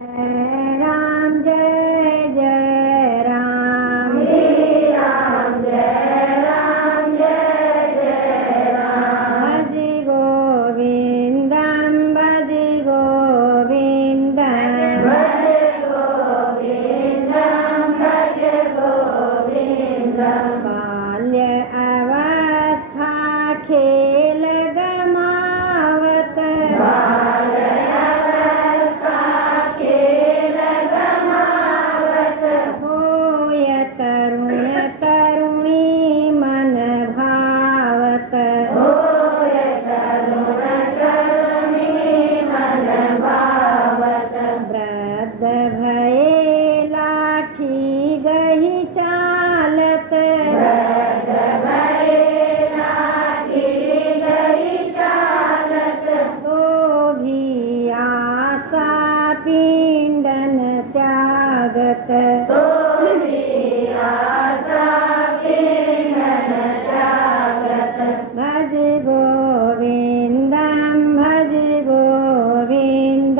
जय राम जय जय राम, श्री राम जय राम जय जय राम। भज गोविंदम भज गोविंदम, भज गोविंदम भज गोविंदम। बाल्य अवस्था खेल गमावत, बाल अवस्था खेल गमावत। होय तरुण तरुणी मन भावत, होय तरुण तरुणी मन भावत। वृद्ध भये लाठी गही चालत, वृद्ध भये लाठी गही चालत। तो भी आशा पिंडन त्यागत, तो भी आशा पिंडन त्यागत। भज गोविंदम भज गोविंदम,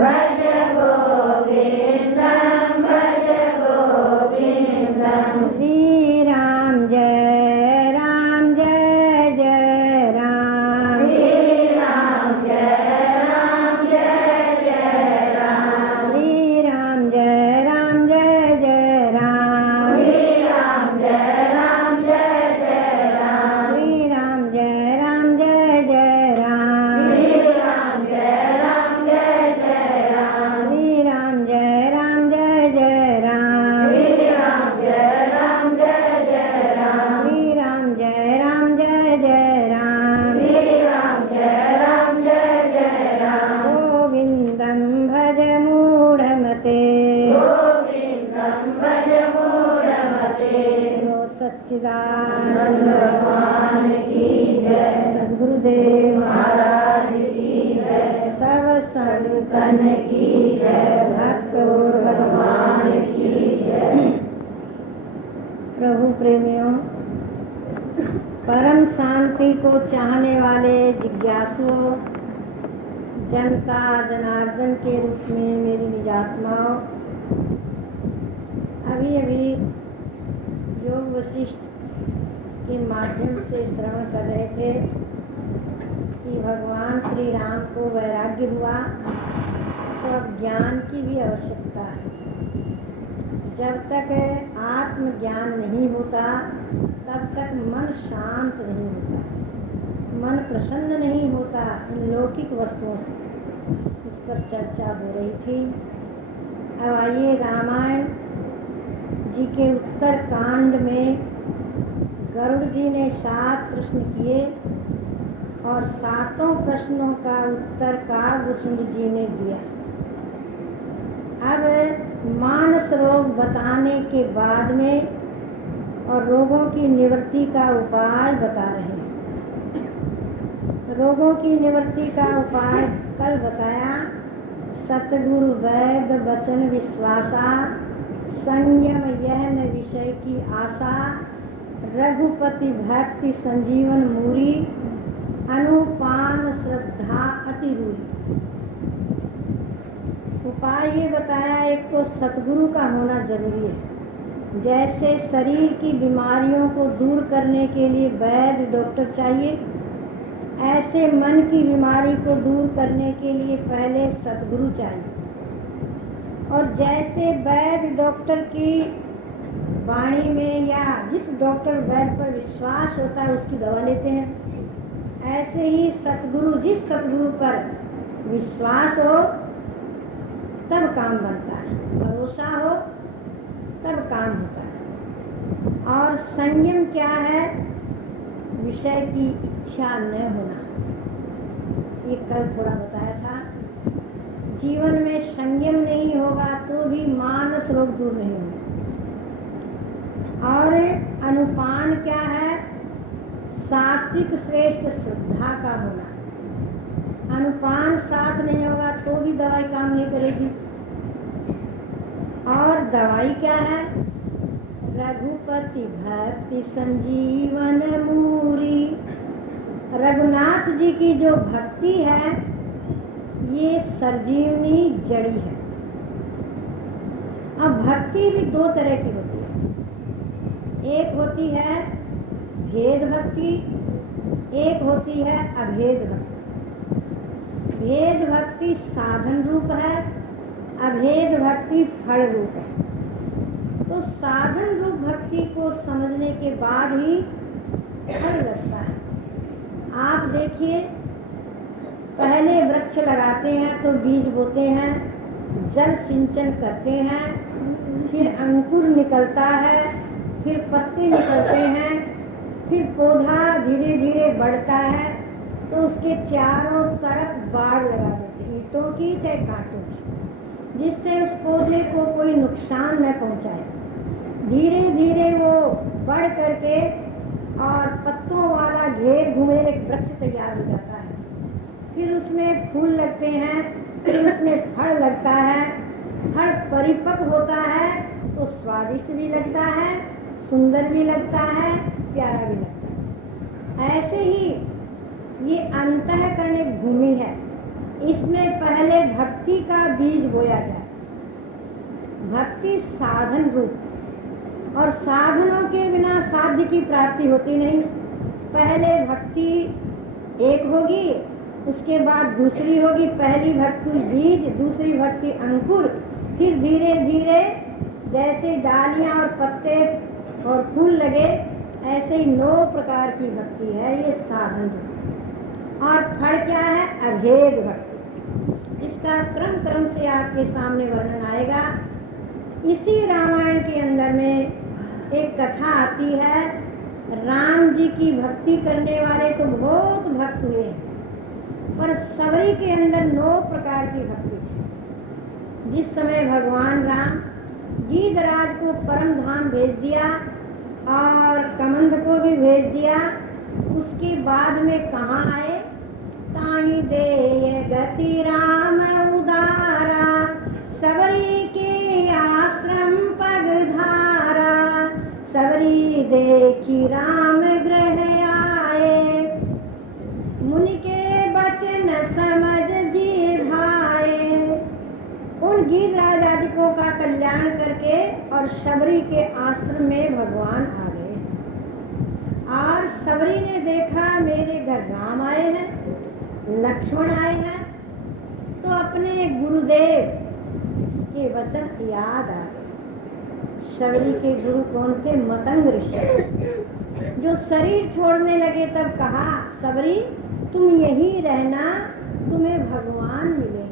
भज गोविंदम भज गोविंदम। श्री राम जय राम जय जय राम, श्री राम जय राम जय जय राम। श्री राम जय राम जय जय राम, श्री राम जय राम जय जय राम। श्री राम जय राम जय जय राम, श्री राम जय राम जय जय राम। श्री राम जय राम जय जय राम, श्री राम जय राम जय जय राम। श्री राम जय राम जय जय राम, श्री राम जय राम जय जय राम। गोविंदम भज मूढ़मते, गोविंदम भज मूढ़मते। बोलो सच्चिदानंद भगवान की जय। सद्गुरुदेव महाराज की जय। सब संतन तन की जय। भक्त भगवान की जय। प्रभु प्रेमियों, परम शांति को चाहने वाले जिज्ञासुओं, जनता जनार्दन के रूप में मेरी निजात्माओं, अभी अभी योग वशिष्ठ के माध्यम से श्रवण कर रहे थे कि भगवान श्री राम को वैराग्य हुआ तो अब ज्ञान की भी आवश्यकता है। जब तक आत्मज्ञान नहीं होता तब तक मन शांत नहीं होता, मन प्रसन्न नहीं होता इन लौकिक वस्तुओं से। इस पर चर्चा हो रही थी। अब आइए रामायण जी के उत्तर कांड में गरुड़ जी ने 7 प्रश्न किए और 7 प्रश्नों का उत्तर काव्यसुंद जी ने दिया। अब मानस रोग बताने के बाद में और रोगों की निवृत्ति का उपाय बता रहे हैं। रोगों की निवृत्ति का उपाय कल बताया। सतगुरु वैद वचन विश्वासा, संयम यह न विषय की आशा, रघुपति भक्ति संजीवन मूरी, अनुपान श्रद्धा अति रूरी। उपाय ये बताया, एक तो सतगुरु का होना जरूरी है। जैसे शरीर की बीमारियों को दूर करने के लिए वैद्य डॉक्टर चाहिए, ऐसे मन की बीमारी को दूर करने के लिए पहले सतगुरु चाहिए। और जैसे वैद्य डॉक्टर की वाणी में या जिस डॉक्टर वैद्य पर विश्वास होता है उसकी दवा लेते हैं, ऐसे ही सतगुरु जिस सतगुरु पर विश्वास हो तब काम बनता है, भरोसा हो तब काम होता है। और संयम क्या है? विषय की इच्छा न होना। ये कल थोड़ा बताया था। जीवन में संयम नहीं होगा तो भी मानस रोग दूर नहीं होगा। और अनुपान क्या है? सात्विक श्रेष्ठ श्रद्धा का होना। अनुपान साथ नहीं होगा तो भी दवाई काम नहीं करेगी। और दवाई क्या है? रघुपति भक्ति संजीवन मूरी। रघुनाथ जी की जो भक्ति है ये संजीवनी जड़ी है। अब भक्ति भी दो तरह की होती है, एक होती है भेद भक्ति, एक होती है अभेद भक्ति। भेद भक्ति साधन रूप है, अभेद भक्ति फल रूप है। तो साधन रूप भक्ति को समझने के बाद ही फल लगता है। आप देखिए, पहले वृक्ष लगाते हैं तो बीज बोते हैं, जल सिंचन करते हैं, फिर अंकुर निकलता है, फिर पत्ते निकलते हैं, फिर पौधा धीरे धीरे बढ़ता है, तो उसके चारों तरफ बाड़ लगा देते हैं, ईंटों की चाहे कांटों की, जिससे उस पौधे को कोई नुकसान न पहुंचाए। धीरे धीरे वो बढ़ करके और पत्तों वाला घेर घुमेर एक वृक्ष तैयार हो जाता है। फिर उसमें फूल लगते हैं, फिर उसमें फल लगता है। फल परिपक्व होता है तो स्वादिष्ट भी लगता है, सुंदर भी लगता है, प्यारा भी लगता है। ऐसे ही ये अंतःकरण एक भूमि है, इसमें पहले भक्ति का बीज बोया जाए। भक्ति साधन रूप, और साधनों के बिना साध्य की प्राप्ति होती नहीं। पहले भक्ति एक होगी, उसके बाद दूसरी होगी। पहली भक्ति बीज, दूसरी भक्ति अंकुर, फिर धीरे धीरे जैसे डालियां और पत्ते और फूल लगे, ऐसे ही 9 प्रकार की भक्ति है ये साधन। और फल क्या है? अभेद भक्ति। इसका क्रम क्रम से आपके सामने वर्णन आएगा। इसी रामायण के अंदर में एक कथा आती है। राम जी की भक्ति करने वाले तो बहुत भक्त हुए, पर सबरी के अंदर 9 प्रकार की भक्ति थी। जिस समय भगवान राम गीधराज को परम धाम भेज दिया और कमंद को भी भेज दिया, उसके बाद में कहाँ आए? ताई दे गति राम उदारा, सबरी के आश्रम पगधारा, सबरी देखी राम ग्रह आए, मुनि के बचन समझ जी भाए। उन गीधराज आदिकों का कल्याण करके और सबरी के आश्रम में भगवान आ गए। और सबरी ने देखा मेरे घर राम आए हैं, लक्ष्मण आए हैं, तो अपने गुरुदेव के वचन याद आ गए। सबरी के गुरु कौन थे? मतंग ऋषि। जो शरीर छोड़ने लगे तब कहा, सबरी तुम यही रहना, तुम्हें भगवान मिलेंगे।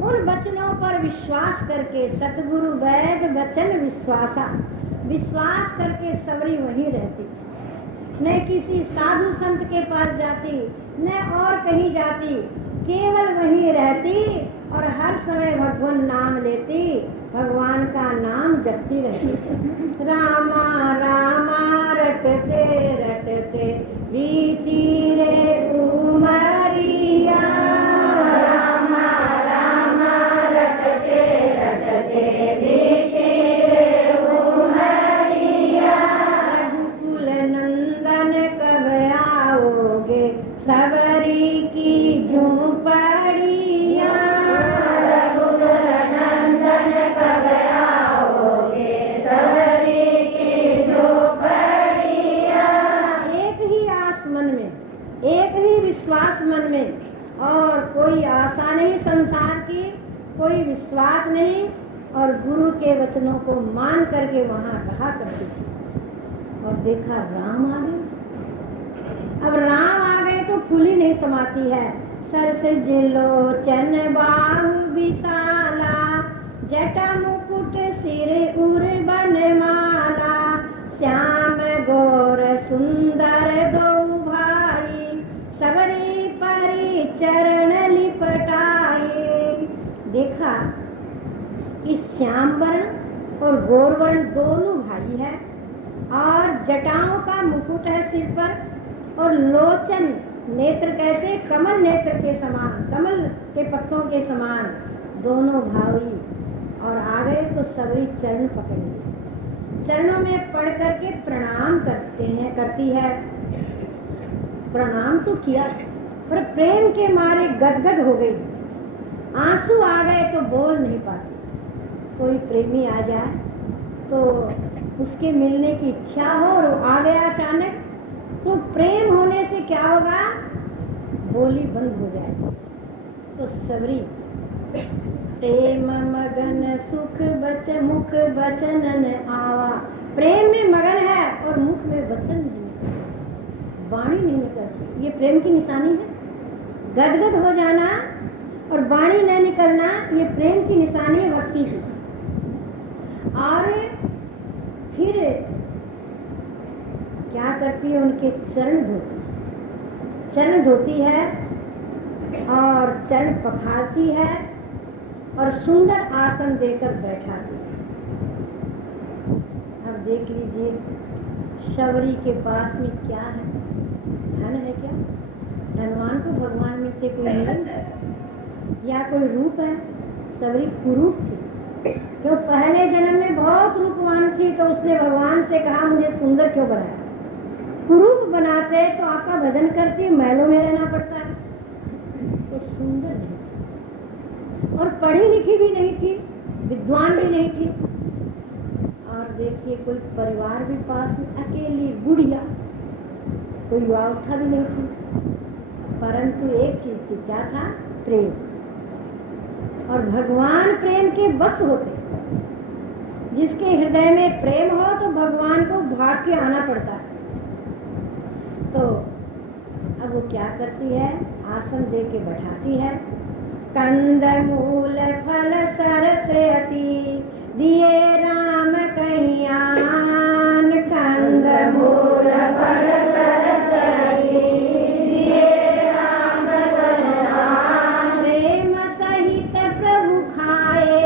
उन वचनों पर विश्वास करके, सतगुरु वैद वचन विश्वासा, विश्वास करके सबरी वहीं रहती थी। न किसी साधु संत के पास जाती, न और कहीं जाती, केवल वहीं रहती और हर समय भगवान नाम लेती, भगवान का नाम जपती रहती थी। रामा रामा रटते रटते बीती रे उमरिया, रामा रामा रटते रटते बीती रे उमरिया, रघुकुल नंदन कब आओगे, सबरी की झूपड़िया, रघुकुल नंदन कब आओगे, सबरी की झूपड़िया। एक ही आस मन में, एक ही विश्वास मन में, और कोई आशा नहीं संसार की, कोई विश्वास नहीं, और गुरु के वचनों को मान करके वहाँ रहा करती थी। और देखा राम आ गए। अब राम आ गए तो फूली नहीं समाती है। सरस जिलोचन बाहु विशाला, जटा मुकुट सिर उर बनमाला, श्याम गौर सुंदर दो भाई, सबरी परि चरण लिपटाए। देखा कि श्याम वर्ण और गौर वर्ण दोनों भाई है, और जटाओं का मुकुट है सिर पर, और लोचन नेत्र कैसे? कमल नेत्र के समान, कमल के पत्तों के समान दोनों भाई। और आ गए तो सबरी चरण पकड़ लिए, चरणों में पड़ करके प्रणाम करती है। प्रणाम तो किया, पर प्रेम के मारे गदगद हो गई, आंसू आ गए तो बोल नहीं पाती। कोई प्रेमी आ जाए तो उसके मिलने की इच्छा हो और आ गया अचानक, तो प्रेम होने से क्या होगा, बोली बंद हो जाएगी। तो सबरी प्रेम मगन सुख बच मुख बचन न आवा, प्रेम में मगन है और मुख में वचन नहीं निकलती, वाणी नहीं निकलती। ये प्रेम की निशानी है। गदगद हो जाना और वाणी न निकलना ये प्रेम की निशानी है भक्ति की। और फिर क्या करती है, उनके चरण धोती है और चरण पखारती है और सुंदर आसन देकर बैठाती है। अब देख लीजिए शबरी के पास में क्या है, धन है क्या? धनवान को भगवान में से कोई नहीं या कोई रूप है? शबरी कुरूप थी, क्यों पहले जन्म में बहुत रूपवान थी तो उसने भगवान से कहा मुझे सुंदर क्यों बनाया। कुरूप बनाते तो आपका भजन करती महलों में रहना पड़ता है, तो सुंदर नहीं थी और पढ़ी लिखी भी नहीं थी, विद्वान भी नहीं थी। और देखिए कोई परिवार भी पास में, अकेली गुड़िया, कोई व्यवस्था भी नहीं थी, परंतु एक चीज थी, क्या था? प्रेम। और भगवान प्रेम के बस होते, जिसके हृदय में प्रेम हो तो भगवान को भाग के आना पड़ता है। तो अब वो क्या करती है, आसन दे के बैठाती है। कंद मूल फल सरस अति दिए राम कहियान, कंद मूल फल सरस अति दिए राम कहियान, प्रेम सहित प्रभु खाए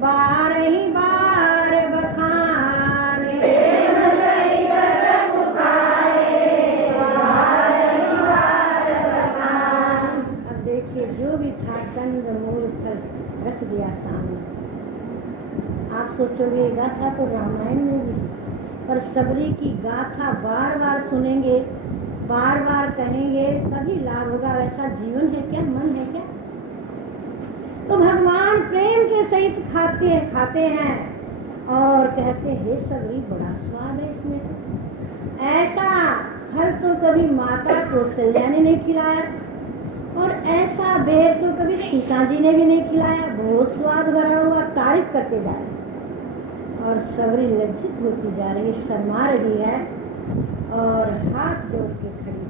बार ही बार बखान, प्रेम सहित प्रभु खाए बार ही बार बखान। अब देखिए जो भी था कंद मूल फल रख दिया सामने। आप सोचोगे गाथा तो रामायण में भी, पर सबरी की गाथा बार बार सुनेंगे, बार बार कहेंगे तभी लाभ होगा। ऐसा जीवन है क्या, मन है क्या? तो भगवान प्रेम के सहित खाते हैं और कहते हैं हे सबरी बड़ा स्वाद है इसमें, ऐसा फल तो कभी माता कौशल्या ने नहीं खिलाया और ऐसा बेर तो कभी सीता जी ने भी नहीं खिलाया, बहुत स्वाद भरा हुआ, तारीफ करते जा रहे। और सबरी लज्जित होती जा रही, शर्मा रही है और हाथ जोड़ के खड़ी,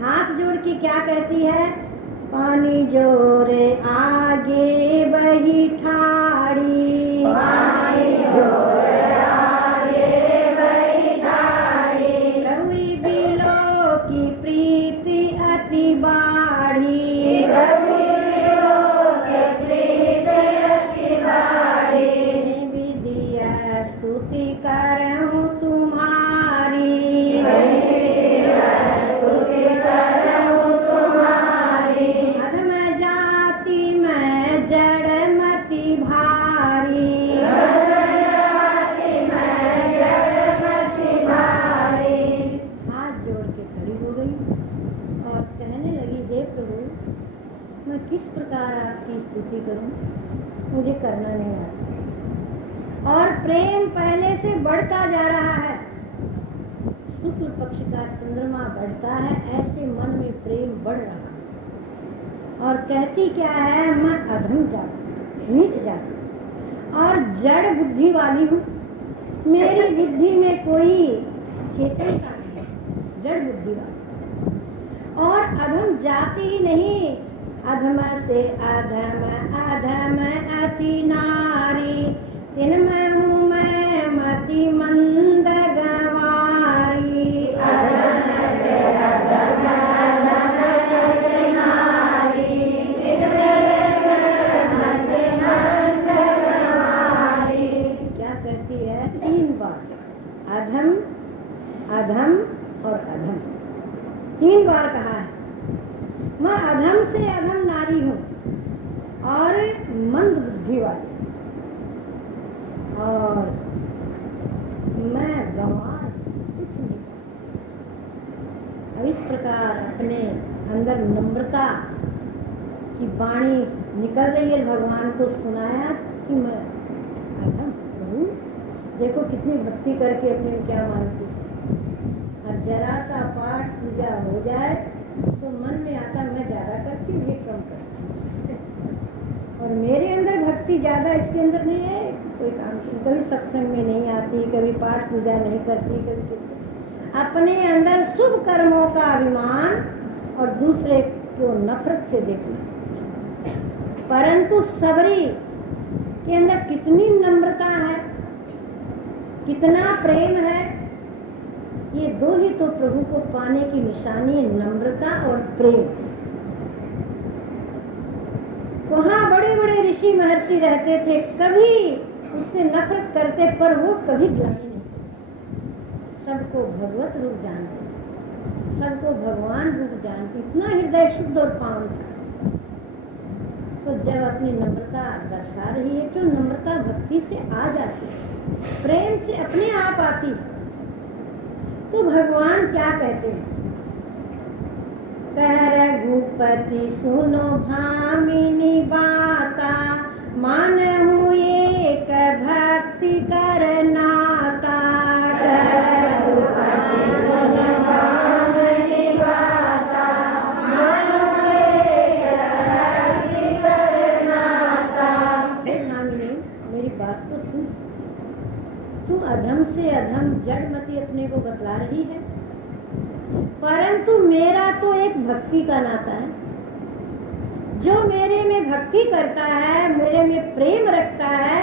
हाथ जोड़ के क्या कहती है, पानी जोरे आगे बही ठाड़ी, पानी जोरे आगे बही ठाड़ी, रवि बिलो की प्रीति अति बाढ़ी, रवि बिलो की प्रीति अति बाढ़ी, विधिया स्तुति करहूँ तुम्हारी, स्तुति करहूँ तुम्हारी, अधम जाति में जड़मति भारी, अधम जाति में जड़मति भारी। हाथ जोड़ के खड़ी हो गई और कहने लगी हे प्रभु मैं किस प्रकार आपकी स्तुति करूं, मुझे करना नहीं आता। और प्रेम पहले से बढ़ता जा रहा है, शुक्ल पक्ष का चंद्रमा बढ़ता है, ऐसे मन में प्रेम बढ़ रहा है। और कहती क्या है, मैं अधम जाती, नीच जाती और जड़ बुद्धि वाली हूँ, मेरी बुद्धि में कोई चेतनता नहीं, जड़ बुद्धि वाली। और अधम जाति ही नहीं, अधम से अधम अधम अति नारी, तिनमें हूँ मैं मति मंद गवारी, अधम से अधम अधम अति नारी, तिनमें मति मंद गवारी। क्या कहती है, 3 बार अधम अधम और अधम 3 बार कहा है। मैं अधम से अधम नारी हूँ और मंद बुद्धि वाली, और मैं गंवार कुछ नहीं। अब इस प्रकार अपने अंदर नम्रता की वाणी निकल रही है, भगवान को सुनाया कि मैं अधम हूँ। देखो कितनी भक्ति करके अपने में क्या मानती। और जरा सा पाठ पूजा हो जाए तो मन में आता मैं ज़्यादा करती हूँ, ये कम करती। और मेरे अंदर भक्ति ज़्यादा, इसके अंदर नहीं है, कोई काम की। कभी सत्संग में नहीं आती, कभी पाठ पूजा नहीं करती, कभी अपने अंदर शुभ कर्मों का अभिमान और दूसरे को नफरत से देखना। परंतु सबरी के अंदर कितनी नम्रता है, कितना प्रेम है। ये दो ही तो प्रभु को पाने की निशानी है, नम्रता और प्रेम। वहाँ बड़े बड़े ऋषि महर्षि रहते थे, कभी उससे नफरत करते, पर वो कभी ग्लानि नहीं। सबको भगवत रूप जानते, सबको भगवान रूप जानते, इतना हृदय शुद्ध और पावन था। तो जब अपनी नम्रता दर्शा रही है, तो नम्रता भक्ति से आ जाती है, प्रेम से अपने आप आती। तो भगवान क्या कहते हैं? कह रघुपति सुनो भामिनी बाता, मानहु एक भक्ति करनाता। रघुपति सुनो भामिनी बाता, मानहु एक भक्ति करनाता। भामिनी, मेरी बात तो सुन। तू अधम से अधम जड़मती अपने को बतला रही है, परंतु मेरा तो एक भक्ति का नाता है। जो मेरे में भक्ति करता है, मेरे में प्रेम रखता है,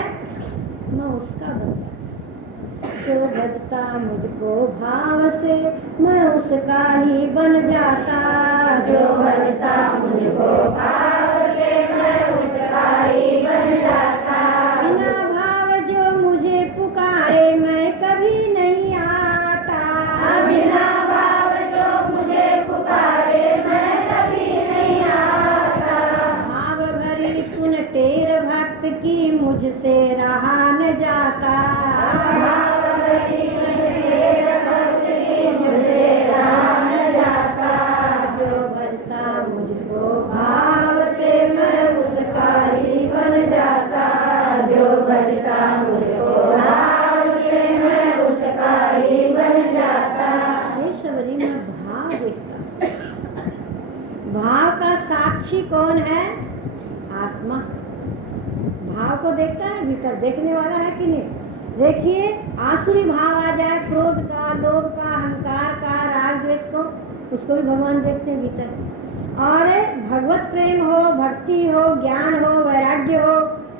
मैं उसका बनता। जो भजता मुझको भाव से, मैं उसका ही बन जाता। जो भजता मुझको भाव से, मैं उसका ही बन जाता। बिना भाव जो मुझे पुकारे, मैं कभी नहीं आता। बिना भाव जो मुझे पुकारे, मैं कभी नहीं आता। भाव भरी सुन टेर भक्त की, मुझसे रहा न जाता। भाव भरी सुन टेर भक्त की, मुझसे रहा न जाता। जो भजता मुझको भाव से, मैं उसका ही बन जाता। जो भजता मुझको भाव से, मैं उसका ही बन जाता। हे शबरी, मैं भाव देखता। भाव का साक्षी कौन है? आत्मा। भाव को देखता है, भीतर देखने वाला है कि नहीं? देखिए, आसुरी भाव आ जाए, क्रोध का, लोभ का, अहंकार का, राग द्वेष को, उसको भी भगवान देखते हैं भीतर। और भगवत प्रेम हो, भक्ति हो, ज्ञान हो, वैराग्य हो,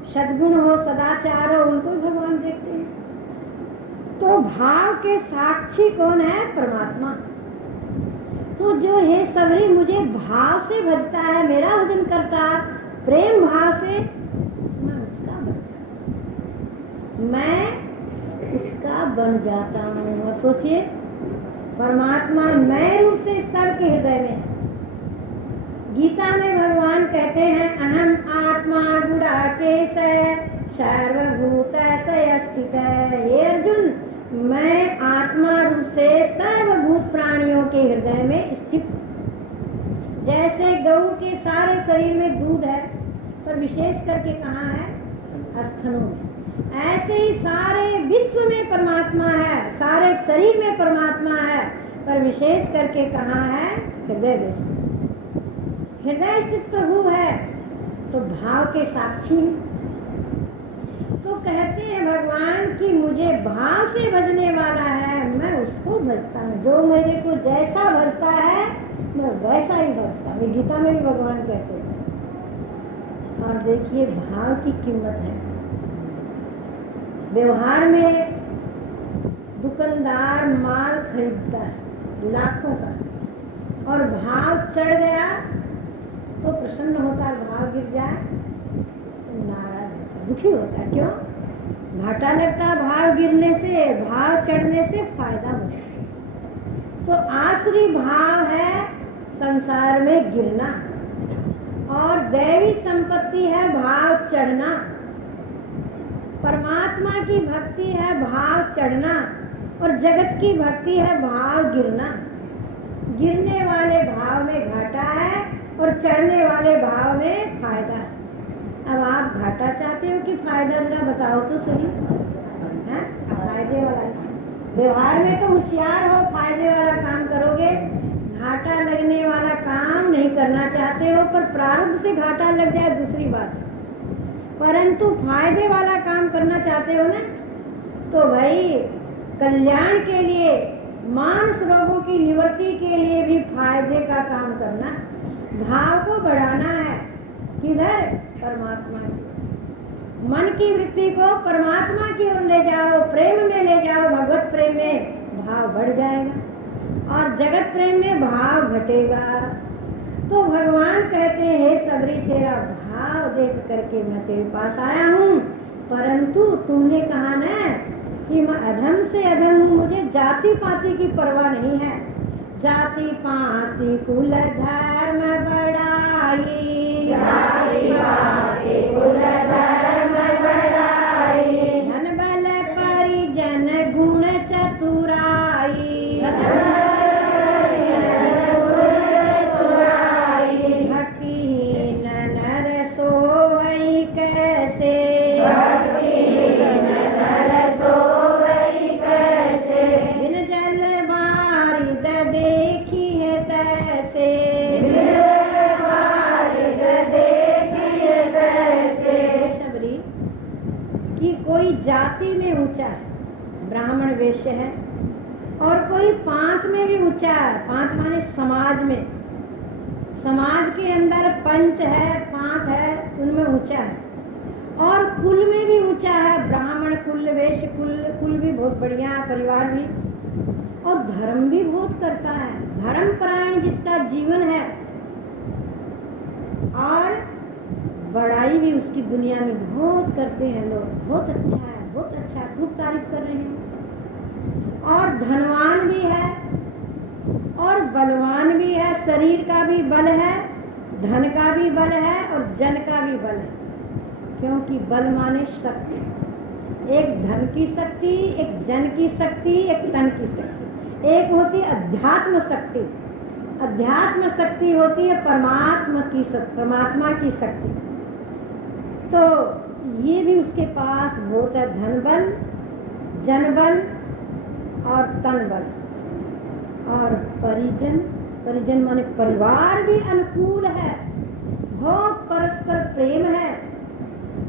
सद्गुण हो, सदाचार हो, उनको भी भगवान देखते हैं। तो भाव के साक्षी कौन है? परमात्मा। तो जो है सबरी मुझे भाव से भजता है, मेरा भजन करता, प्रेम भाव से, मैं उसका बन जाता हूँ। और सोचिए, परमात्मा मैं रूप से सबके हृदय में। गीता में भगवान कहते हैं, अहम आत्मा गुडाकेश सर्वभूतस्य स्थित। हे अर्जुन, मैं आत्मा रूप से सर्वभूत प्राणियों के हृदय में स्थित हूँ। जैसे गऊ के सारे शरीर में दूध है, पर विशेष करके कहाँ है? स्तनों में। ऐसे ही सारे विश्व में परमात्मा है, सारे शरीर में परमात्मा है, पर विशेष करके कहाँ है? हृदय देश में। हृदय स्थित प्रभु है, तो भाव के साक्षी हैं। तो कहते हैं भगवान कि मुझे भाव से भजने वाला है, मैं उसको भजता हूँ। जो मेरे को जैसा भजता है, मैं वैसा ही भजता हूँ। गीता में भी भगवान कहते हैं। और देखिए, भाव की कीमत है। व्यवहार में दुकानदार माल खरीदता है लाखों का, और भाव चढ़ गया तो प्रसन्न होता है, भाव गिर जाए तो नाराज होता, दुखी होता है। क्यों? घाटा लगता, भाव गिरने से, भाव चढ़ने से फायदा होता है। तो आसुरी भाव है संसार में गिरना, और दैवी संपत्ति है भाव चढ़ना। परमात्मा की भक्ति है भाव चढ़ना, और जगत की भक्ति है भाव गिरना। गिरने वाले भाव में घाटा है, और चढ़ने वाले भाव में फायदा। अब आप घाटा चाहते हो कि फायदा, जरा बताओ तो सही। है फायदे वाला व्यवहार में तो होशियार हो, फायदे वाला काम करोगे। घाटा लगने वाला काम नहीं करना चाहते हो, पर प्रारब्ध से घाटा लग जाए दूसरी बात, परंतु फायदे वाला काम करना चाहते हो ना, तो भाई कल्याण के लिए, मानस रोगों की निवृत्ति के लिए भी फायदे का काम करना, भाव को बढ़ाना है। किधर? परमात्मा की। मन की वृत्ति को परमात्मा की ओर ले जाओ, प्रेम में ले जाओ। भगवत प्रेम में भाव बढ़ जाएगा और जगत प्रेम में भाव घटेगा। तो भगवान कहते हैं, सबरी तेरा भाव देख करके मैं तेरे पास आया हूँ, परंतु तुमने कहा ना कि मैं अधम से अधम हूँ, मुझे जाति पाति की परवाह नहीं है। जाति पाति कुल धर्म बढ़ाई, जाति पाति कुल धर्म बढ़ाई, धन बल परिजन गुण चतुराई, भक्तिहीन नर सोवई कैसे, बिन जल बारिद देखी है तैसे, सबरी कि कोई जाति में ऊंचा है, ब्राह्मण वैश्य है, और कोई पांच में भी ऊंचा है। पांच माने समाज में, समाज के अंदर पंच है, पांच है, उनमें ऊंचा है। और कुल में भी ऊंचा है, ब्राह्मण कुल, वैश्य कुल, कुल भी बहुत बढ़िया, परिवार भी, और धर्म भी बहुत करता है, धर्मपरायण जिसका जीवन है, और बड़ाई भी उसकी दुनिया में बहुत करते हैं लोग। बहुत अच्छा है, बहुत अच्छा, खूब तारीफ कर रहे हैं। और धनवान भी है और बलवान भी है, शरीर का भी बल है, धन का भी बल है और जन का भी बल है। क्योंकि बल माने शक्ति, एक धन की शक्ति, एक जन की शक्ति, एक तन की शक्ति। एक होती है अध्यात्म शक्ति, अध्यात्म शक्ति होती है परमात्मा की शक्ति। तो ये भी उसके पास बहुत है, धन बल, जन बल और तन बल। और परिजन, परिजन माने परिवार भी अनुकूल है, बहुत परस्पर प्रेम है,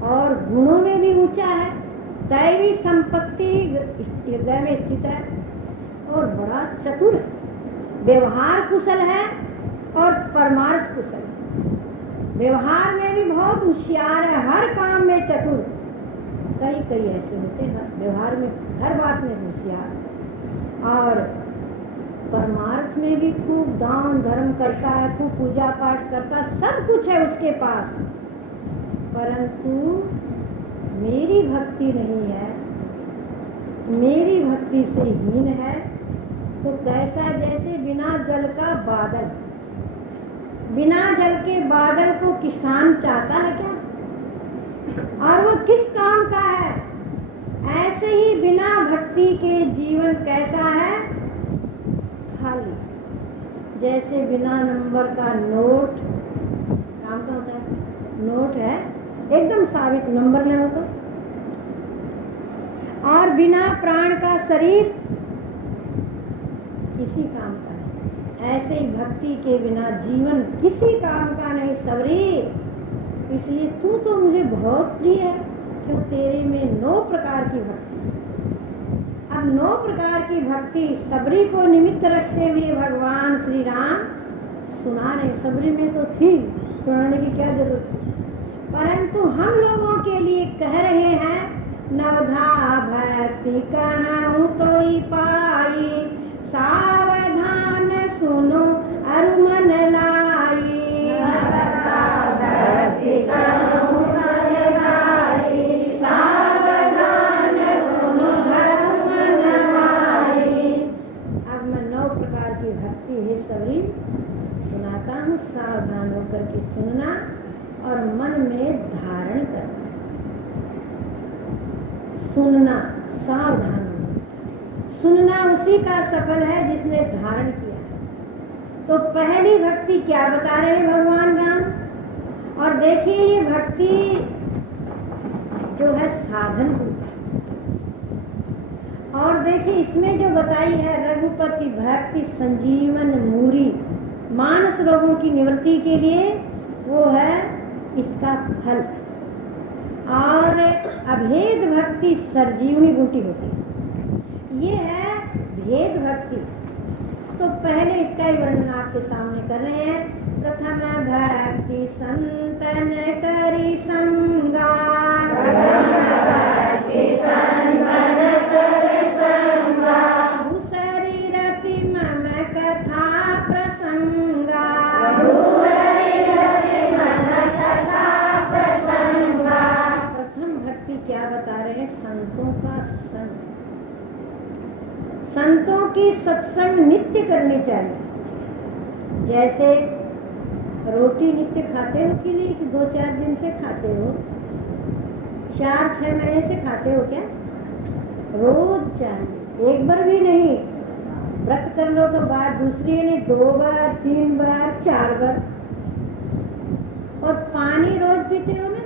और गुणों में भी ऊंचा है, दैवी संपत्ति हृदय में स्थित है, और बड़ा चतुर है, व्यवहार कुशल है और परमार्थ कुशल है। व्यवहार में भी बहुत होशियार है, हर काम में चतुर। कई ऐसे होते हैं व्यवहार में, हर बात में होशियार, और परमार्थ में भी खूब दान धर्म करता है, खूब पूजा पाठ करता, सब कुछ है उसके पास, परंतु मेरी भक्ति नहीं है, मेरी भक्ति से हीन है। तो कैसा? जैसे बिना जल का बादल, बिना जल के बादल को किसान चाहता है क्या? और वो किस काम का है? ऐसे ही बिना भक्ति के जीवन कैसा है? खाली। जैसे बिना नंबर का नोट काम का होता है, नोट है एकदम साबित, नंबर न हो तो। और बिना प्राण का शरीर किसी काम का नहीं। ऐसे ही भक्ति के बिना जीवन किसी काम का नहीं सबरी। इसलिए तू तो मुझे बहुत प्रिय है, क्यों? तेरे में 9 प्रकार की भक्ति। अब 9 प्रकार की भक्ति सबरी को निमित्त रखते हुए भगवान श्री राम सुना रहे। सबरी में तो थी, सुनाने की क्या जरूरत थी, परंतु हम लोगों के लिए कह रहे हैं, नवधा भक्ति कहूँ तो ही पाई, सावधान सुनो अरु मन लाई। भक्ति कहूँ तो लाई, सावधान सुनो अरु मन लाई। अब मैं 9 प्रकार की भक्ति है सबरी सुनाता हूँ, सावधान होकर के सुनना और मन में धारण करना। सुनना, सावधान सुनना उसी का सफल है जिसने धारण किया। तो पहली भक्ति क्या बता रहे हैं भगवान राम, और देखिए ये भक्ति जो है साधन रूप है। और देखिए इसमें जो बताई है रघुपति भक्ति संजीवन मूरी, मानस रोगों की निवृत्ति के लिए वो है इसका फल। और अभेद भक्ति सरजीवनी बूटी होती है, ये है भेद भक्ति। तो पहले इसका ही वर्णन आपके सामने कर रहे हैं। प्रथम भक्ति संतन करी संगा, दूसरी रति मम कथा प्रसंगा, प्रथम भक्ति क्या बता रहे हैं, संतों का संग, संतों की सत्संग नित्य करनी चाहिए। जैसे रोटी नित्य खाते हो कि नहीं, कि 2-4 दिन से खाते हो, 4-6 महीने से खाते हो क्या? रोज चाहिए, एक बार भी नहीं। व्रत कर लो तो बात दूसरी, नहीं 2 बार 3 बार 4 बार। और पानी रोज पीते हो ना,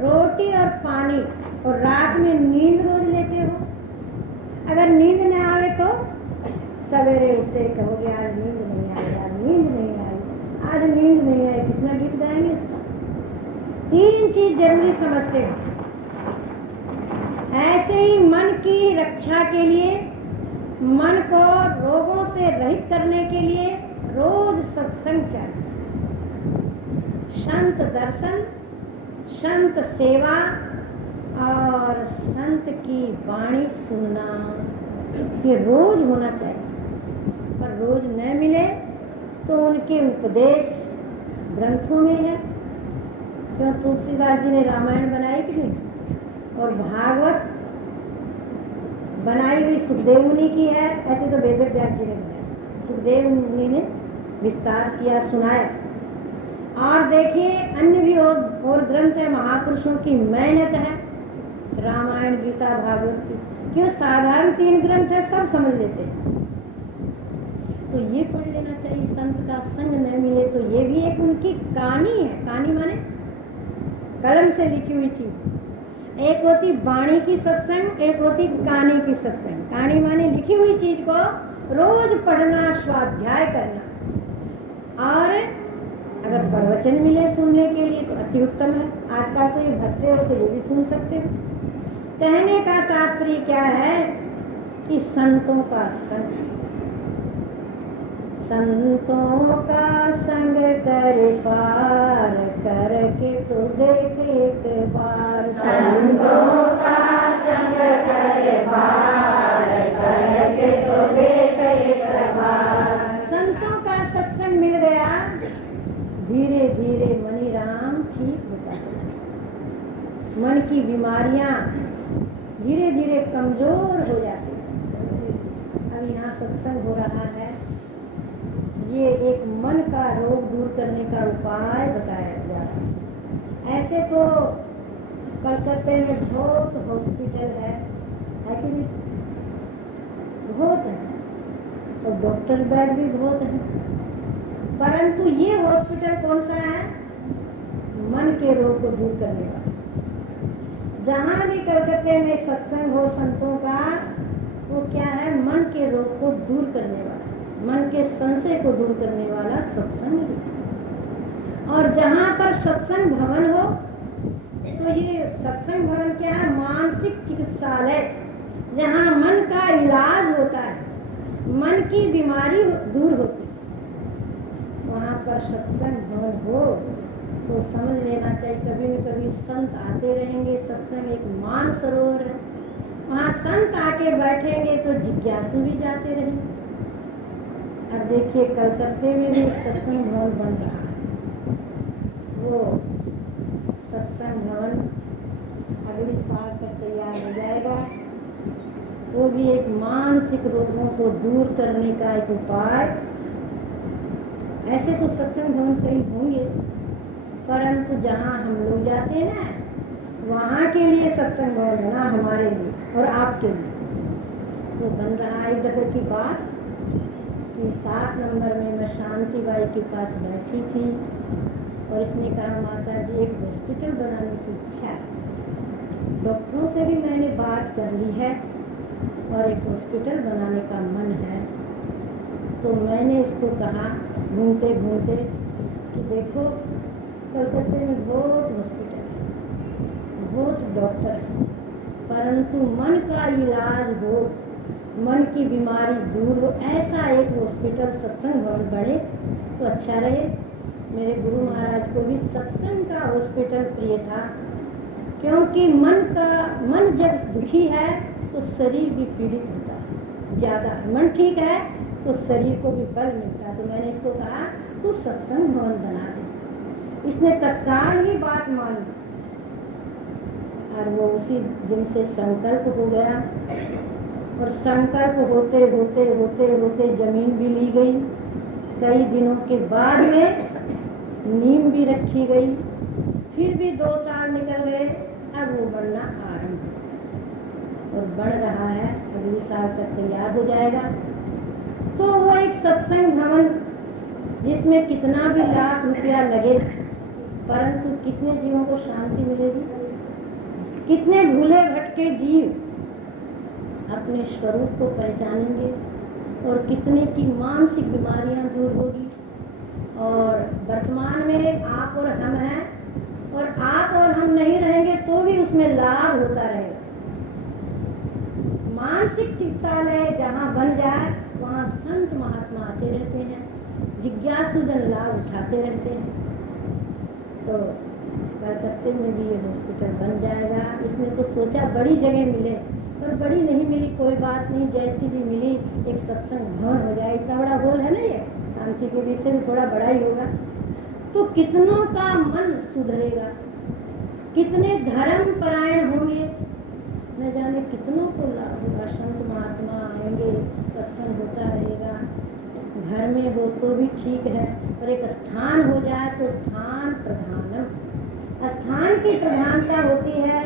रोटी और पानी, और रात में नींद रोज लेते हो। अगर नींद न आवे तो सवेरे उठते कहोगे आज नींद नहीं आई, आज नींद नहीं आई, आज नींद नहीं आई, कितना गीत गाएंगे इसका। 3 चीज जरूरी समझते हैं। ऐसे ही मन की रक्षा के लिए, मन को रोगों से रहित करने के लिए रोज सत्संग चाहिए। संत दर्शन, संत सेवा और संत की वाणी सुनना, ये रोज होना चाहिए। पर रोज न मिले तो उनके उपदेश ग्रंथों में है। क्यों तुलसीदास जी ने रामायण बनाई कि नहीं, और भागवत बनाई हुई सुखदेव मुनि की है। ऐसे तो वेद व्यास जी ने बनाई, सुखदेव मुनि ने विस्तार किया, सुनाया। और देखिए अन्य भी और ग्रंथ है, महापुरुषों की मेहनत है, रामायण गीता भागवत की। क्यों साधारण 3 ग्रंथ है, सब समझ लेते हैं, तो ये पढ़ लेना चाहिए। संत का संग न मिले तो ये भी एक उनकी कहानी है। कहानी माने कलम से लिखी हुई चीज। एक होती वाणी की सत्संग, एक होती कहानी की सत्संग। कहानी माने लिखी हुई चीज को रोज पढ़ना, स्वाध्याय करना। और अगर प्रवचन मिले सुनने के लिए तो अति उत्तम है। आजकल तो ये भरते हो तो ये भी सुन सकते हो। कहने का तात्पर्य क्या है कि संतों का संग, संतों का संग कर पार करके तो देख एक बार, संतों का संग कर पार करके तो देख एक बार। संतों का सत्संग मिल गया, धीरे धीरे मनी राम ठीक होता है। मन की बीमारियां धीरे धीरे कमजोर हो जाती है। अब यहाँ सत्संग हो रहा है, ये एक मन का रोग दूर करने का उपाय बताया जा रहा है। ऐसे तो कलकत्ते में बहुत हॉस्पिटल है कि नहीं? बहुत है, और डॉक्टर बैग भी बहुत है। परंतु ये हॉस्पिटल कौन सा है? मन के रोग को दूर करने का। जहाँ भी कलकत्ते में सत्संग हो संतों का, वो क्या है? मन के रोग को दूर करने वाला, मन के संशय को दूर करने वाला सत्संग है। और जहाँ पर सत्संग भवन हो, तो ये सत्संग भवन क्या है? मानसिक चिकित्सालय, जहाँ मन का इलाज होता है, मन की बीमारी दूर होती है। वहाँ पर सत्संग भवन हो तो समझ लेना चाहिए कभी न कभी संत आते रहेंगे। सत्संग एक मान सरोवर है, वहाँ संत आके बैठेंगे तो जिज्ञासु भी जाते रहेंगे। अब देखिए कलकत्ते में भी एक सत्संग भवन बन रहा है। वो सत्संग भवन अगली साल तक तैयार हो जाएगा। वो भी एक मानसिक रोगों को दूर करने का एक उपाय। ऐसे तो सत्संग भवन कई होंगे, परंतु जहाँ हम लोग जाते हैं ना, वहाँ के लिए सत्संग भवन है ना, हमारे लिए और आपके लिए वो बन रहा है। एक दफे की बात, कि 7 नंबर में मैं शांति बाई के पास बैठी थी और इसने कहा माता जी एक हॉस्पिटल बनाने की इच्छा है, डॉक्टरों से भी मैंने बात कर ली है और एक हॉस्पिटल बनाने का मन है। तो मैंने इसको कहा घूमते घूमते कि देखो कलकत्ते में बहुत हॉस्पिटल है, बहुत डॉक्टर है, परंतु मन का इलाज हो, मन की बीमारी दूर हो, ऐसा एक हॉस्पिटल सत्संग भवन बने तो अच्छा रहे। मेरे गुरु महाराज को भी सत्संग का हॉस्पिटल प्रिय था, क्योंकि मन जब दुखी है तो शरीर भी पीड़ित होता है ज्यादा, मन ठीक है तो शरीर को भी बल मिलता है। तो मैंने इसको कहा तू सत्संग भवन बना दे। इसने तत्काल ही बात मानी और वो उसी दिन से संकल्प हो गया और संकल्प होते होते होते होते जमीन भी ली गई। कई दिनों के बाद में नींव भी रखी गई, फिर भी 2 साल निकल गए, अब वो बढ़ना आरंभ और बढ़ रहा है, अगले साल तक तैयार हो जाएगा। तो वो एक सत्संग भवन जिसमें कितना भी लाख रुपया लगे, परंतु कितने जीवों को शांति मिलेगी, कितने भूले भटके जीव अपने स्वरूप को पहचानेंगे और कितने की मानसिक बीमारियां दूर होगी। और वर्तमान में आप और हम हैं और आप और हम नहीं रहेंगे तो भी उसमें लाभ होता रहेगा। मानसिक चिकित्सालय जहाँ बन जाए वहाँ संत महात्मा आते रहते हैं, जिज्ञासुजन लाभ उठाते रहते हैं। तो कलकत्ते में भी ये हॉस्पिटल बन जाएगा। इसने तो सोचा बड़ी जगह मिले, पर बड़ी नहीं मिली, कोई बात नहीं, जैसी भी मिली एक सत्संग भवन हो जाए। इतना बड़ा हॉल है ना, ये शांति के विषय में थोड़ा बड़ा ही होगा तो कितनों का मन सुधरेगा, कितने धर्म परायण होंगे, न जाने कितनों को लाभ होगा। संत महात्मा आएंगे, सत्संग होता रहेगा। घर में हो तो भी ठीक है, पर एक स्थान हो जाए तो स्थान प्रधानम, स्थान की प्रधानता होती है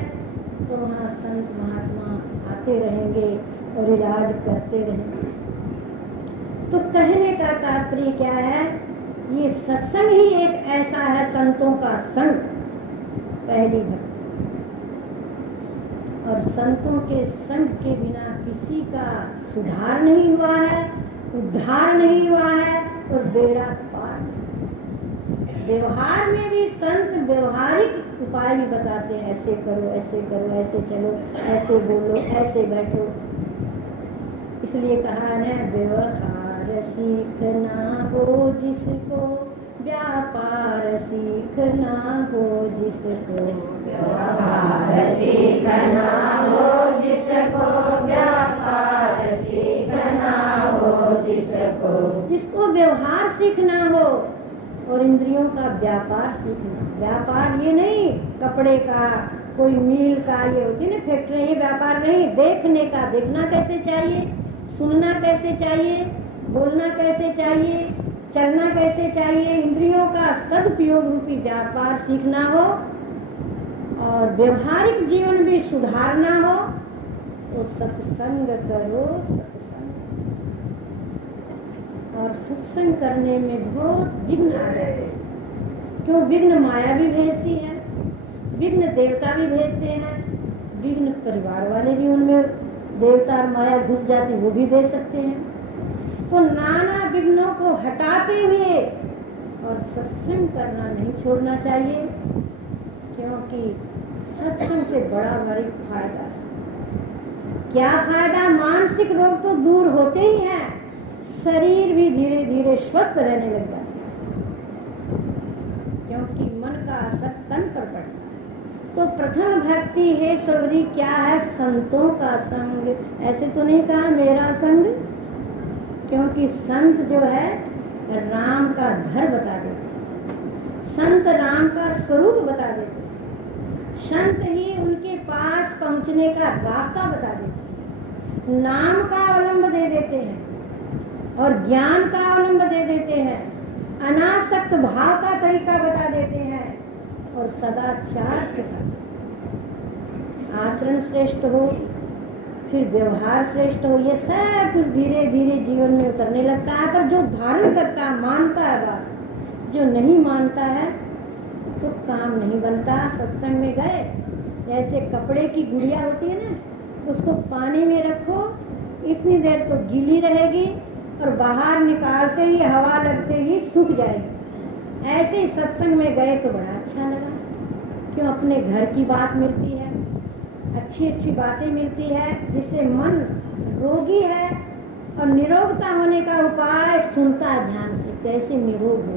तो वहाँ संत महात्मा आते रहेंगे और इलाज करते रहेंगे। तो कहने का तात्पर्य क्या है, ये सत्संग ही एक ऐसा है संतों का संग, पहली भक्ति। और संतों के संग के बिना किसी का सुधार नहीं हुआ है, उद्धार नहीं हुआ है और बेड़ा पार। व्यवहार में भी संत व्यवहारिक उपाय भी बताते हैं, ऐसे करो, ऐसे करो, ऐसे चलो, ऐसे बोलो, ऐसे बैठो। इसलिए कहा है व्यवहार सीखना हो जिसको, व्यापार सीखना हो जिसको, व्यवहार सीखना हो जिसको, व्यापार सीखना हो जिसको। जिसको व्यवहार सीखना हो और इंद्रियों का व्यापार सीखना। व्यापार ये नहीं कपड़े का, कोई मील का, ये होती ना फैक्ट्री, ये व्यापार नहीं। देखने का, देखना कैसे चाहिए, सुनना कैसे चाहिए, बोलना कैसे चाहिए, चलना कैसे चाहिए, इंद्रियों का सदुपयोग रूपी व्यापार सीखना हो और व्यवहारिक जीवन भी सुधारना हो तो सत्संग करो, सत्संग। और सत्संग करने में बहुत विघ्न आ जाते हैं। क्यों? विघ्न माया भी भेजती है, विघ्न देवता भी भेजते हैं, विघ्न परिवार वाले भी, उनमें देवता और माया घुस जाती, वो भी भेज सकते हैं। तो नाना विघ्नों को हटाते हुए और सत्संग करना नहीं छोड़ना चाहिए, क्योंकि सत्संग से बड़ा भारी फायदा है। क्या फायदा? मानसिक रोग तो दूर होते ही हैं, शरीर भी धीरे धीरे स्वस्थ रहने लग जाता है, क्योंकि मन का असर तन पर पड़ता है। तो प्रथम भक्ति है सवरी क्या है? संतों का संग। ऐसे तो नहीं कहा मेरा संग, क्योंकि संत जो है राम का घर बता देते, संत राम का स्वरूप बता देते, संत ही उनके पास पहुंचने का रास्ता बता देते, नाम का अवलंब दे देते हैं और ज्ञान का अवलंब दे देते हैं, अनासक्त भाव का तरीका बता देते हैं और सदाचार सिखाते हैं। आचरण श्रेष्ठ हो फिर व्यवहार श्रेष्ठ हो, ये सब कुछ धीरे धीरे जीवन में उतरने लगता है। पर जो धारण करता है, मानता है बात, जो नहीं मानता है तो काम नहीं बनता। सत्संग में गए, जैसे कपड़े की गुड़िया होती है ना, उसको पानी में रखो, इतनी देर तो गीली रहेगी और बाहर निकालते ही हवा लगते ही सूख जाएगी। ऐसे ही सत्संग में गए तो बड़ा अच्छा लगा, क्यों अपने घर की बात मिलती है, अच्छी अच्छी बातें मिलती है, जिससे मन रोगी है और निरोगता होने का उपाय सुनता है ध्यान से, कैसे निरोग हो।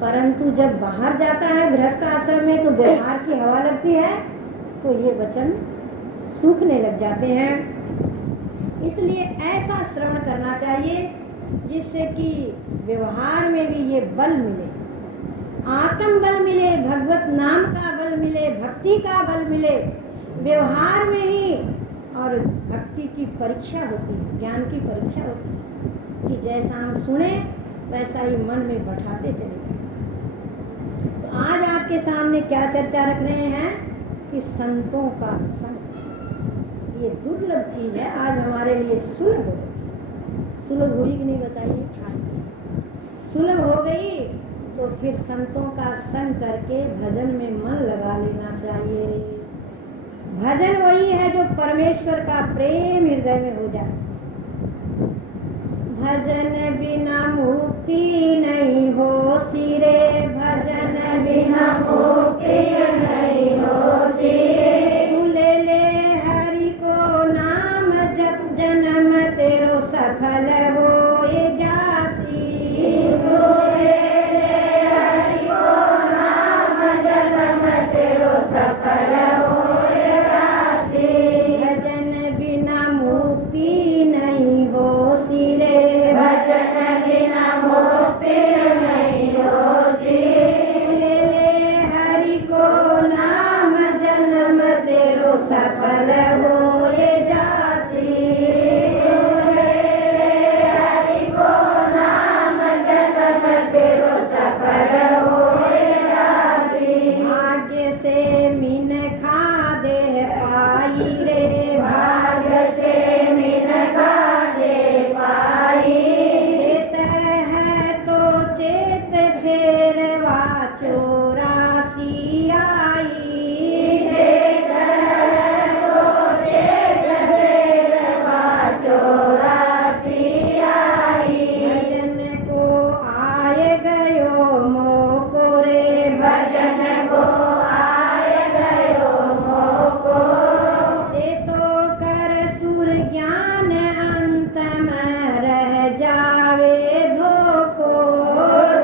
परंतु जब बाहर जाता है गृहस्थ आश्रम में तो व्यवहार की हवा लगती है तो ये वचन सूखने लग जाते हैं। इसलिए ऐसा श्रवण करना चाहिए जिससे कि व्यवहार में भी ये बल मिले, आत्म बल मिले, भगवत नाम का बल मिले, भक्ति का बल मिले। व्यवहार में ही और भक्ति की परीक्षा होती है, ज्ञान की परीक्षा होती है कि जैसा हम सुने वैसा ही मन में बैठाते चले। तो आज आपके सामने क्या चर्चा रख रहे हैं कि संतों का संग, ये दुर्लभ चीज है, आज हमारे लिए सुलभ हो गई। सुलभ हुई कि नहीं बताइए? सुलभ हो गई तो फिर संतों का संग करके भजन में मन लगा लेना चाहिए। भजन वही है जो परमेश्वर का प्रेम हृदय में हो जाए। भजन बिना मुक्ति नहीं हो सिरे, भजन बिना मुक्ति नहीं हो सिरे। तू ले ले हरि को नाम जप, जन्म तेरो सफल होए जासी। तू ले ले हरि को नाम, जन्म तेरो सफल होए जासी। भजन बिना मुक्ति नहीं हो सिरे, भजन बिना मुक्ति नहीं हो सिरे। ले ले हरि को नाम, जन्म तेरो सफल होए जासी। ले ले हरि को नाम, जन्म तेरो सफल होए जासी। भाग्य से मीन खा दे पाई रे, भाग्य से मीन खा दे पाई। चेत है तो चेत फेरवा चौरासी आई। चेत है तो चेत फेरवा चौरासी आई। भजन को आए गयो मोको रे, भजन को आए गयो मोको। चेतो कर सुर ज्ञान अंत में रह जावे धोको।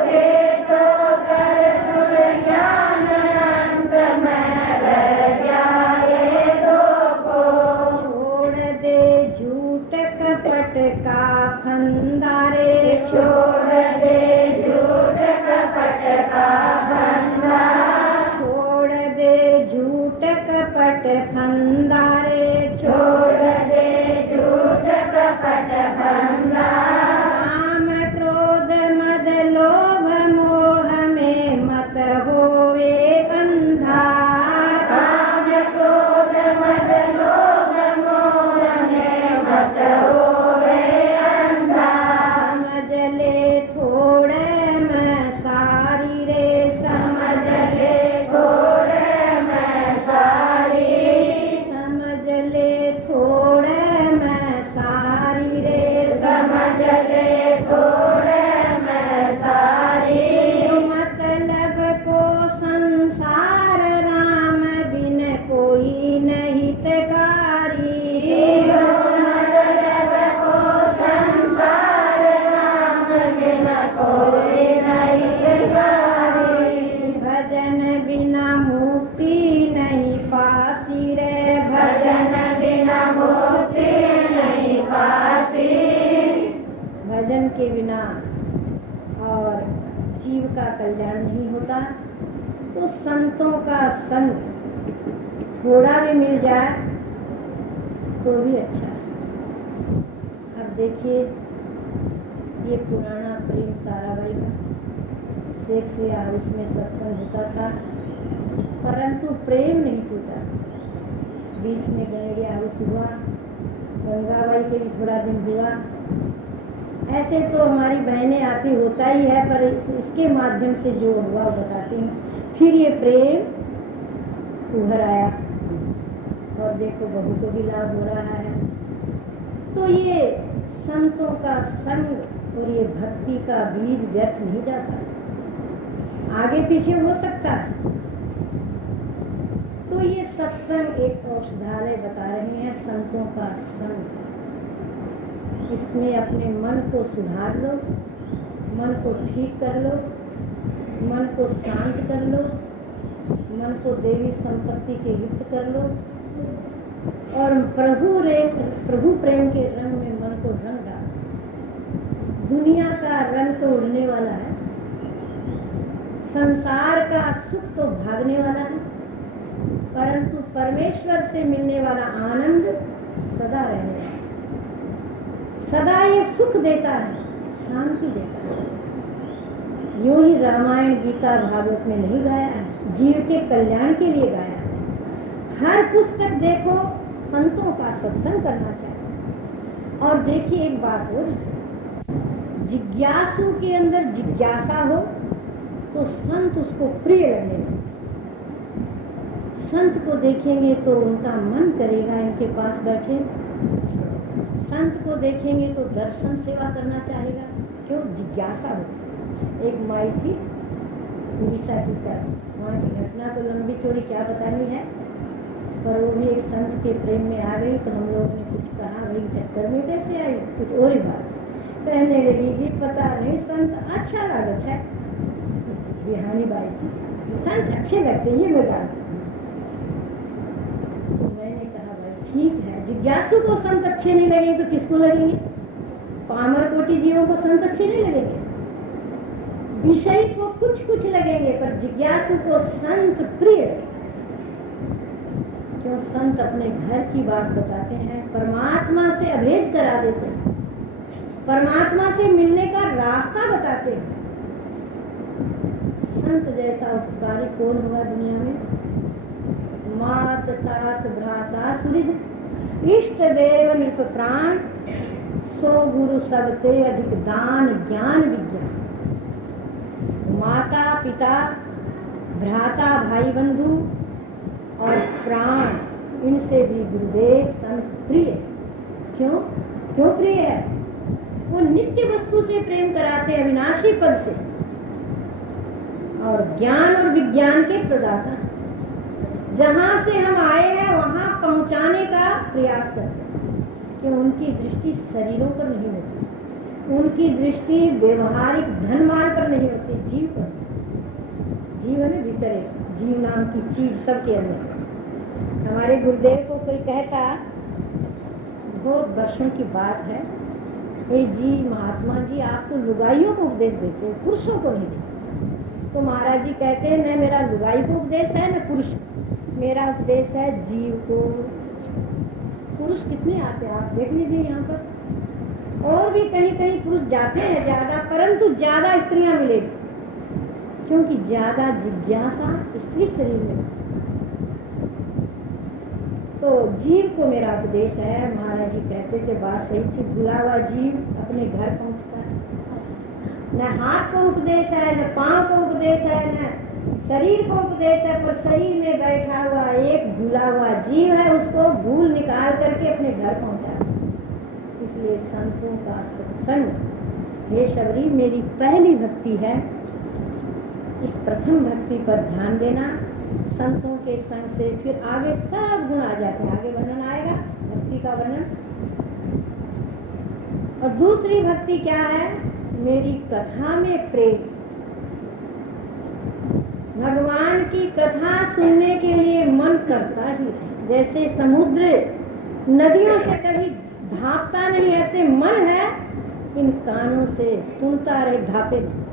चेतो कर सुर ज्ञान अंत में रह जावे धोको। छोड़ दे झूठ कपट का फंदा रे, छोड़ दे झूठ कपट का फंदा। छोड़ दे झूठ कपट फंदा रे, छोड़ दे झूठ कपट फंदा। काम क्रोध मद लोभ मोह में मत होवे अंधा। काम क्रोध मद लोभ मोह में मत होवे अंधा। समझ ले थोड़े में सारी रे, समझ ले थोड़े में सारी। समझ ले थोड़े में सारी रे, समझ ले थोड़े में सारी। मतलब को संसार राम बिन कोई नहीं तकारी। मतलब को संसार राम बिन कोई नहीं तकारी। भजन बिना मुक्ति नहीं पासी रे, भजन बिना मुक्ति नहीं पासी। भजन के बिना और जीव का कल्याण नहीं होता। तो संतों का संग थोड़ा भी मिल जाए तो भी अच्छा है। अब देखिए, ये पुराना प्रेम ताराबाई का शेख से आरुष में सत्संग होता था, परंतु प्रेम नहीं टूटा। बीच में गणेरी आरुष हुआ, गंगाबाई के भी थोड़ा दिन हुआ। ऐसे तो हमारी बहनें आती होता ही है, पर इसके माध्यम से जो हुआ बताती हूँ। फिर ये प्रेम उभर आया और देखो बहू को भी लाभ हो रहा है। तो ये संतों का संग और ये भक्ति का बीज व्यर्थ नहीं जाता, आगे पीछे हो सकता है। तो ये सत्संग एक औषधालय बता रहे हैं, संतों का संग। इसमें अपने मन को सुधार लो, मन को ठीक कर लो, मन को शांत कर लो, मन को देवी संपत्ति के युक्त कर लो और प्रभु प्रेम के रंग में मन को रंग डालो। दुनिया का रंग तो उड़ने वाला है, संसार का सुख तो भागने वाला है, परंतु परमेश्वर से मिलने वाला आनंद सदा रहने वाला है। सदा ये सुख देता है, शांति देता है। यूं ही रामायण गीता भागवत में नहीं गाया है, जीव के कल्याण के लिए गाया है। हर पुस्तक देखो संतों का सत्संग करना चाहिए। और देखिए एक बात और, जिज्ञासु के अंदर जिज्ञासा हो तो संत उसको प्रिय लगने लगे। संत को देखेंगे तो उनका मन करेगा इनके पास बैठे, संत को देखेंगे तो दर्शन सेवा करना चाहेगा। क्यों? जिज्ञासा हो। एक माई थी उड़ीसा की तरफ, वहाँ की घटना तो लंबी चौड़ी क्या बतानी है, पर वो भी एक संत के प्रेम में आ गई। तो हम लोग ने कुछ कहा, वही चक्कर में कैसे आई, कुछ और ही बात कहने लगी, जी पता नहीं संत अच्छा लागत है। बिहानी बाई थी, संत अच्छे लगते ये बता। मैंने कहा भाई ठीक है, जिज्ञासु को संत अच्छे नहीं लगेंगे तो किसको लगेंगे? पामर कोटि जीवों को संत अच्छे नहीं लगेंगे। विषय को कुछ कुछ लगेंगे, पर जिज्ञासु को संत प्रिय। क्यों? संत अपने घर की बात बताते हैं, परमात्मा से अभेद करा देते हैं, परमात्मा से मिलने का रास्ता बताते हैं। संत जैसा उपकारी कौन हुआ दुनिया में? मात तात भ्राता सुहृद इष्ट देव नृप प्राण, सो गुरु सबते अधिक दान ज्ञान विज्ञान। माता पिता भ्राता भाई बंधु और प्राण, इनसे भी गुरुदेव संत प्रिय। क्यों? क्यों प्रिय है? वो नित्य वस्तु से प्रेम कराते, अविनाशी पद से, और ज्ञान और विज्ञान के प्रदाता। जहां से हम आए हैं वहां पहुंचाने का प्रयास करते हैं। कि उनकी दृष्टि शरीरों पर नहीं होती, उनकी दृष्टि व्यवहारिक धनवान पर नहीं होती, जीव पर। जीव है भीतर है, जीव नाम की चीज सबके अंदर। हमारे गुरुदेव को कोई कहता, बहुत वर्षों की बात है, ए जी महात्मा जी आप तो लुगाइयों को उपदेश देते हैं, पुरुषों को नहीं देते। तो महाराज जी कहते हैं न मेरा लुगाई को उपदेश है न पुरुष, मेरा उपदेश है जीव को। पुरुष कितने आते हैं आप देख लीजिए यहाँ पर, और भी कहीं कहीं पुरुष जाते हैं ज्यादा, परंतु ज्यादा स्त्रियां मिलेगी, क्योंकि ज्यादा जिज्ञासा स्त्री शरीर में होती। तो जीव को मेरा उपदेश है। महाराज जी कहते थे, बात सही थी, भुला हुआ जीव अपने घर पहुंचता है। न हाथ को उपदेश है, न पांव को उपदेश है, न शरीर को उपदेश है, पर शरीर में बैठा हुआ एक भूला हुआ जीव है, उसको भूल निकाल करके अपने घर पहुंचा। इसलिए संतों का सत्संग, हे शबरी मेरी पहली भक्ति है, इस प्रथम भक्ति पर ध्यान देना। संतों के संग से फिर आगे सब गुण आ जाते हैं, आगे वर्णन आएगा भक्ति का वर्णन। और दूसरी भक्ति क्या है? मेरी कथा में प्रेम। भगवान की कथा सुनने के लिए मन करता ही है। जैसे समुद्र नदियों से कभी धापता नहीं, ऐसे मन है इन कानों से सुनता रहे, धापे नहीं।